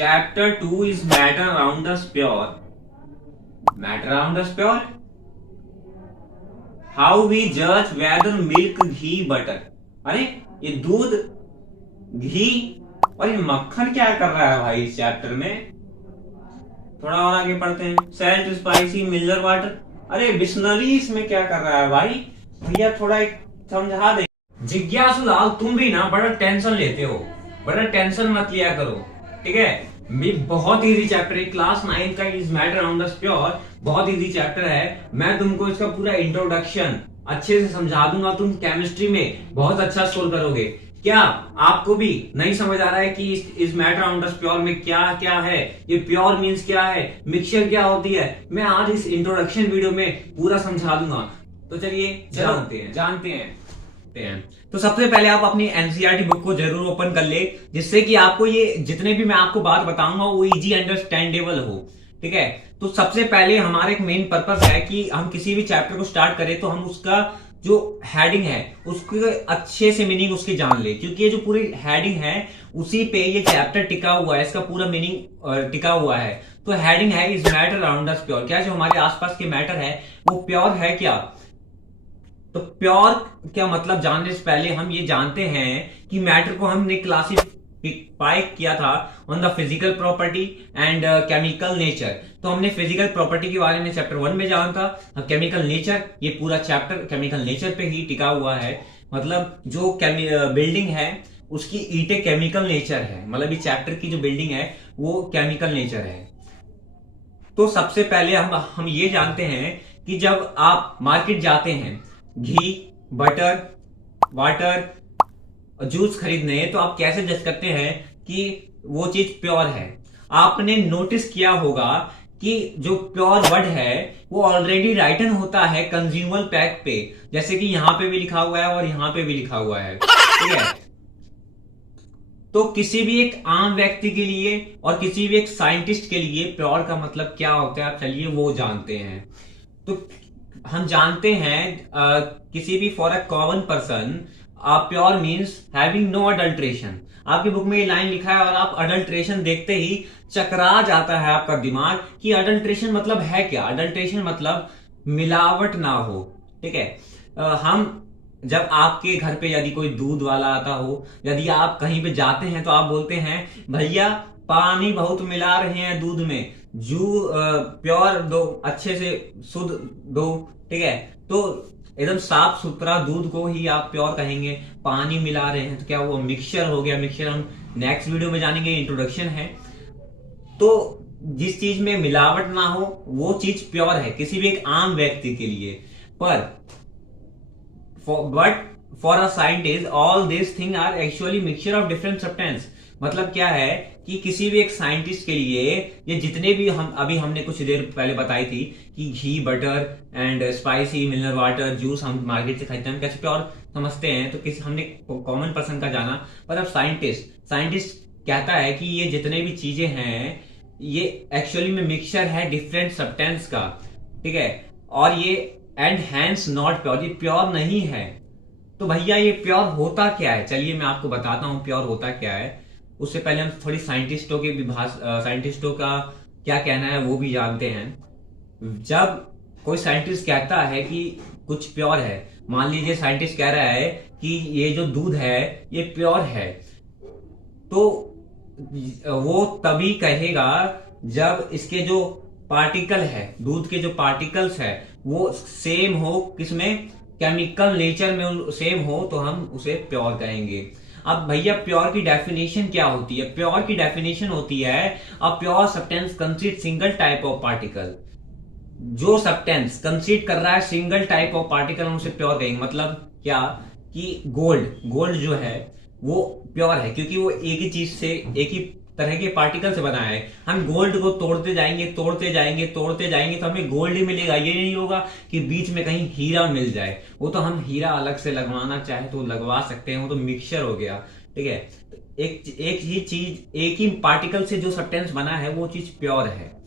Chapter 2 is matter around the pure. Matter around the pure, how we जज whether milk ghee butter. अरे ये दूध, घी और ये मक्खन क्या कर रहा है भाई इस चैप्टर में। थोड़ा और आगे पढ़ते हैं। Salt, spicy, mineral water. अरे बिस्लरी इसमें क्या कर रहा है भाई, भैया थोड़ा एक समझा दे। जिज्ञासु लाल, तुम भी ना बड़ा टेंशन लेते हो, बड़ा टेंशन मत लिया करो, ठीक है। बहुत इजी चैप्टर है, क्लास 9 का इज मैटर अराउंड द स्प्योर, बहुत इजी चैप्टर है। मैं तुमको इसका पूरा इंट्रोडक्शन अच्छे से समझा दूंगा, तुम केमिस्ट्री में बहुत अच्छा स्कोर करोगे। क्या आपको भी नहीं समझ आ रहा है कि इस मैटर अराउंड द स्प्योर में क्या क्या है, ये प्योर मींस क्या है, मिक्सचर क्या होती है, मैं आज इस इंट्रोडक्शन वीडियो में पूरा समझा दूंगा। तो चलिए जानते हैं। तो सबसे पहले आप अपनी एनसीईआरटी बुक को जरूर ओपन कर ले, जिससे कि आपको ये जितने भी मैं आपको बात बताऊंगा वो इजी अंडरस्टैंडेबल हो, ठीक है। तो सबसे पहले हमारा एक मेन पर्पस है कि हम किसी भी चैप्टर को स्टार्ट करें तो हम उसका जो हेडिंग है उसके अच्छे से मीनिंग उसकी जान ले, क्योंकि ये जो पूरी हेडिंग है उसी पे ये चैप्टर टिका हुआ है, इसका पूरा मीनिंग टिका हुआ है। तो हेडिंग है is matter around us pure, क्या जो हमारे आसपास के मैटर है वो प्योर है क्या। तो प्योर क्या मतलब जानने से पहले हम ये जानते हैं कि मैटर को हमने क्लासिफाई किया था on the physical property and chemical nature. तो हमने फिजिकल प्रॉपर्टी के बारे में चैप्टर 1 में जाना था, अब केमिकल नेचर, ये पूरा चैप्टर केमिकल नेचर पे ही टिका हुआ है। मतलब जो बिल्डिंग है उसकी ईंटें केमिकल नेचर है, मतलब इस चैप्टर की जो बिल्डिंग है वो केमिकल नेचर है। तो सबसे पहले हम ये जानते हैं कि जब आप मार्केट जाते हैं घी, बटर, वाटर, जूस खरीदने, तो आप कैसे जज करते हैं कि वो चीज प्योर है। आपने नोटिस किया होगा कि जो प्योर वर्ड है वो ऑलरेडी राइटन होता है कंज्यूमर पैक पे, जैसे कि यहां पे भी लिखा हुआ है और यहां पे भी लिखा हुआ है, ठीक है। तो किसी भी एक आम व्यक्ति के लिए और किसी भी एक साइंटिस्ट के लिए प्योर का मतलब क्या होता है, आप चलिए वो जानते हैं। तो हम जानते हैं किसी भी for a common person pure means having no adulteration. आपकी बुक में ये लाइन लिखा है और आप अडल्ट्रेशन देखते ही चकरा जाता है आपका दिमाग कि अडल्ट्रेशन मतलब है क्या। अडल्ट्रेशन मतलब मिलावट ना हो, ठीक है। हम जब आपके घर पे यदि कोई दूध वाला आता हो, यदि आप कहीं पे जाते हैं तो आप बोलते हैं भैया पानी बहुत मिला रहे हैं दूध में, प्योर दो, अच्छे से शुद्ध दो, ठीक है। तो एकदम साफ सुथरा दूध को ही आप प्योर कहेंगे। पानी मिला रहे हैं तो क्या वो मिक्सचर हो गया। मिक्सचर हम नेक्स्ट वीडियो में जानेंगे, इंट्रोडक्शन है। तो जिस चीज में मिलावट ना हो वो चीज प्योर है किसी भी एक आम व्यक्ति के लिए। पर but for a scientist all this thing are actually mixture of different substance. मतलब क्या है कि किसी भी एक साइंटिस्ट के लिए ये जितने भी हमने कुछ देर पहले बताई थी कि घी, butter and spicy, mineral water, juice हम मार्केट से खरीदते हैं, हम कैसे प्योर समझते हैं। तो किसी हमने कॉमन पर्सन का जाना, पर अब साइंटिस्ट कहता है कि ये जितने भी चीजें हैं ये एक्चुअली में मिक्सचर है डिफरेंट सब्सटेंस का, ठीक है। और ये एंड हैंस नॉट प्योर, ये प्योर नहीं है। तो भैया ये प्योर होता क्या है, चलिए मैं आपको बताता हूं प्योर होता क्या है। उससे पहले हम थोड़ी साइंटिस्टों का क्या कहना है वो भी जानते हैं। जब कोई साइंटिस्ट कहता है कि कुछ प्योर है, मान लीजिए साइंटिस्ट कह रहा है कि ये जो दूध है ये प्योर है, तो वो तभी कहेगा जब इसके जो पार्टिकल है, दूध के जो पार्टिकल्स है वो सेम हो, किसमें, केमिकल नेचर में सेम हो, तो हम उसे प्योर कहेंगे। अब भैया प्योर की डेफिनेशन क्या होती है। प्योर की डेफिनेशन होती है a pure substance consist single type of particle. जो सब्सटेंस कंसिस्ट कर रहा है सिंगल टाइप ऑफ पार्टिकल हम उसे प्योर कहेंगे। मतलब क्या कि गोल्ड जो है वो प्योर है क्योंकि वो एक ही चीज से, एक ही तरह के पार्टिकल से बना है। हम गोल्ड को तोड़ते जाएंगे तो हमें गोल्ड ही मिलेगा, ये नहीं होगा कि बीच में कहीं हीरा मिल जाए। वो तो हम हीरा अलग से लगवाना चाहे तो लगवा सकते हैं, वो तो मिक्सचर हो गया, ठीक है। एक ही चीज, एक ही पार्टिकल से जो सब्सटेंस बना है वो चीज प्योर है।